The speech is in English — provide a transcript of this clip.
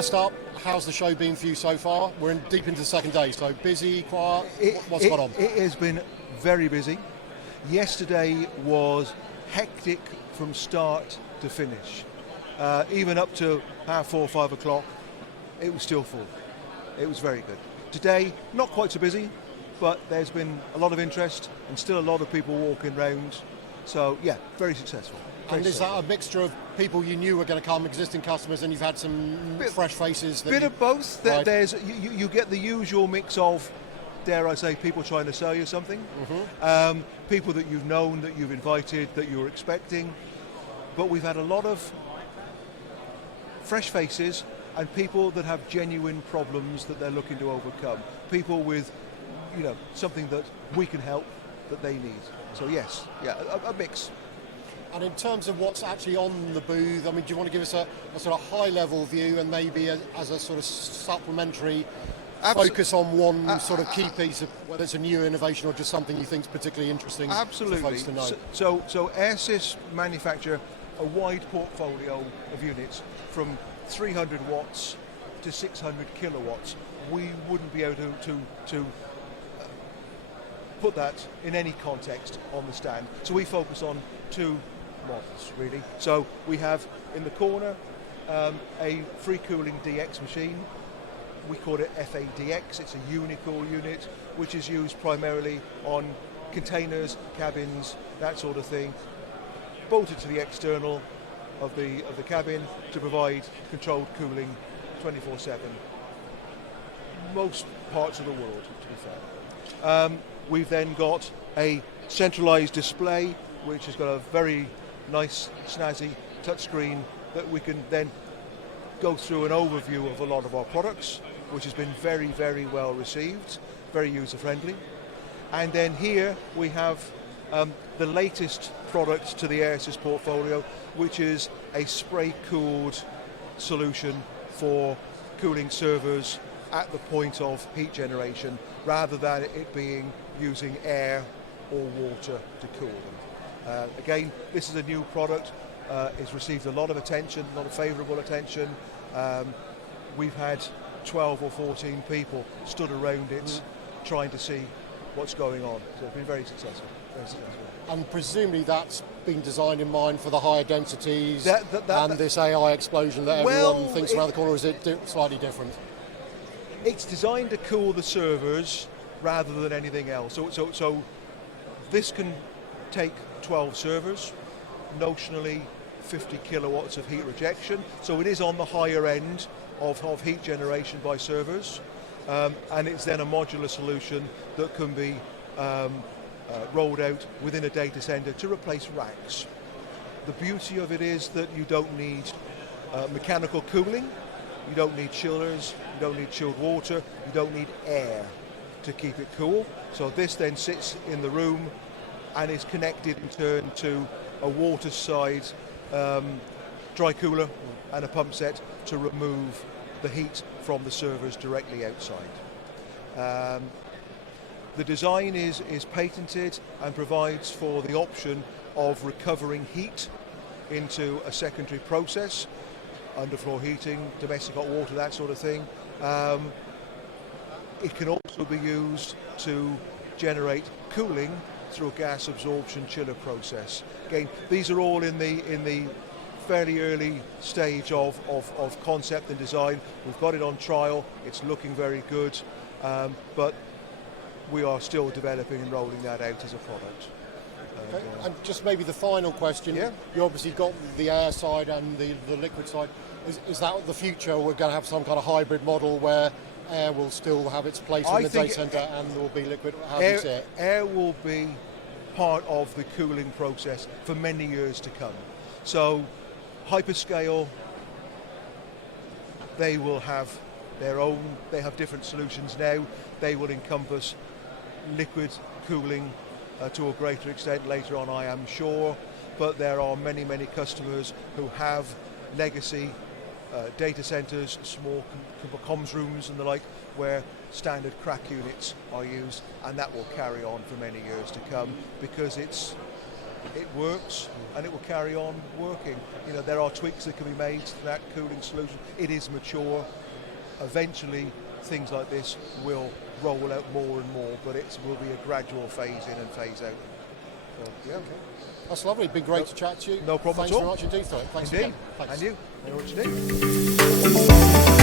first up, how's the show been for you so far? We're deep into the second day, so busy, quiet, what's going on? It has been very busy. Yesterday was hectic from start to finish. Even up to 4:30, 5 o'clock, it was still full. It was very good. Today, not quite so busy, but there's been a lot of interest and still a lot of people walking around. So yeah, very successful. And is that a mixture of people you knew were going to come, existing customers, and you've had some fresh faces? Bit of both. Right. There's you get the usual mix of, dare I say, people trying to sell you something, people that you've known, that you've invited, that you're expecting. But we've had a lot of fresh faces and people that have genuine problems that they're looking to overcome. People with, something that we can help that they need. So yes, a mix. And in terms of what's actually on the booth, I mean, do you want to give us a sort of high-level view and maybe as a sort of supplementary focus on one sort of key piece of whether it's a new innovation or just something you think is particularly interesting for folks to know? So AIRSYS manufacture a wide portfolio of units from 300 watts to 600 kilowatts. We wouldn't be able to put that in any context on the stand. So we focus on two models, really. So we have in the corner a free cooling DX machine. We call it FADX. It's a unicool unit which is used primarily on containers, cabins, that sort of thing, bolted to the external of the cabin to provide controlled cooling 24/7. Most parts of the world, to be fair. We've then got a centralized display which has got a very nice, snazzy touchscreen that we can then go through an overview of a lot of our products, which has been very, very well received, very user-friendly. And then here we have the latest product to the AIRSYS portfolio, which is a spray-cooled solution for cooling servers at the point of heat generation, rather than it being using air or water to cool them. Again, this is a new product. It's received a lot of attention, a lot of favourable attention. We've had 12 or 14 people stood around it trying to see what's going on. So it's been very successful. Very successful. And presumably that's been designed in mind for the higher densities and this AI explosion that everyone thinks around the corner, or is it slightly different? It's designed to cool the servers rather than anything else. So this can take 12 servers, notionally 50 kilowatts of heat rejection. So it is on the higher end of heat generation by servers. And it's then a modular solution that can be rolled out within a data center to replace racks. The beauty of it is that you don't need mechanical cooling, you don't need chillers, you don't need chilled water, you don't need air to keep it cool. So this then sits in the room and is connected in turn to a water side dry cooler and a pump set to remove the heat from the servers directly outside. The design is patented and provides for the option of recovering heat into a secondary process, underfloor heating, domestic hot water, that sort of thing. It can also be used to generate cooling through a gas absorption chiller process. Again, these are all in the fairly early stage of concept and design. We've got it on trial, it's looking very good, but we are still developing and rolling that out as a product. Okay. And just maybe the final question, you obviously got the air side and the liquid side. Is that the future? We're going to have some kind of hybrid model where air will still have its place in the data center and there will be liquid? How do you see it? Air will be part of the cooling process for many years to come. So hyperscale, they will have their own, they have different solutions now. They will encompass liquid cooling to a greater extent later on, I am sure, but there are many, many customers who have legacy data centers, small comms rooms and the like, where standard crack units are used, and that will carry on for many years to come because it's it works and it will carry on working. You know, there are tweaks that can be made to that cooling solution. It is mature. Eventually, things like this will roll out more and more, but it will be a gradual phase in and phase out. So, yeah. Okay. That's lovely. It's been great to chat to you. No problem Thanks at all. very much indeed, Philip. Thanks Indeed. again. Thanks. And you. Very much indeed.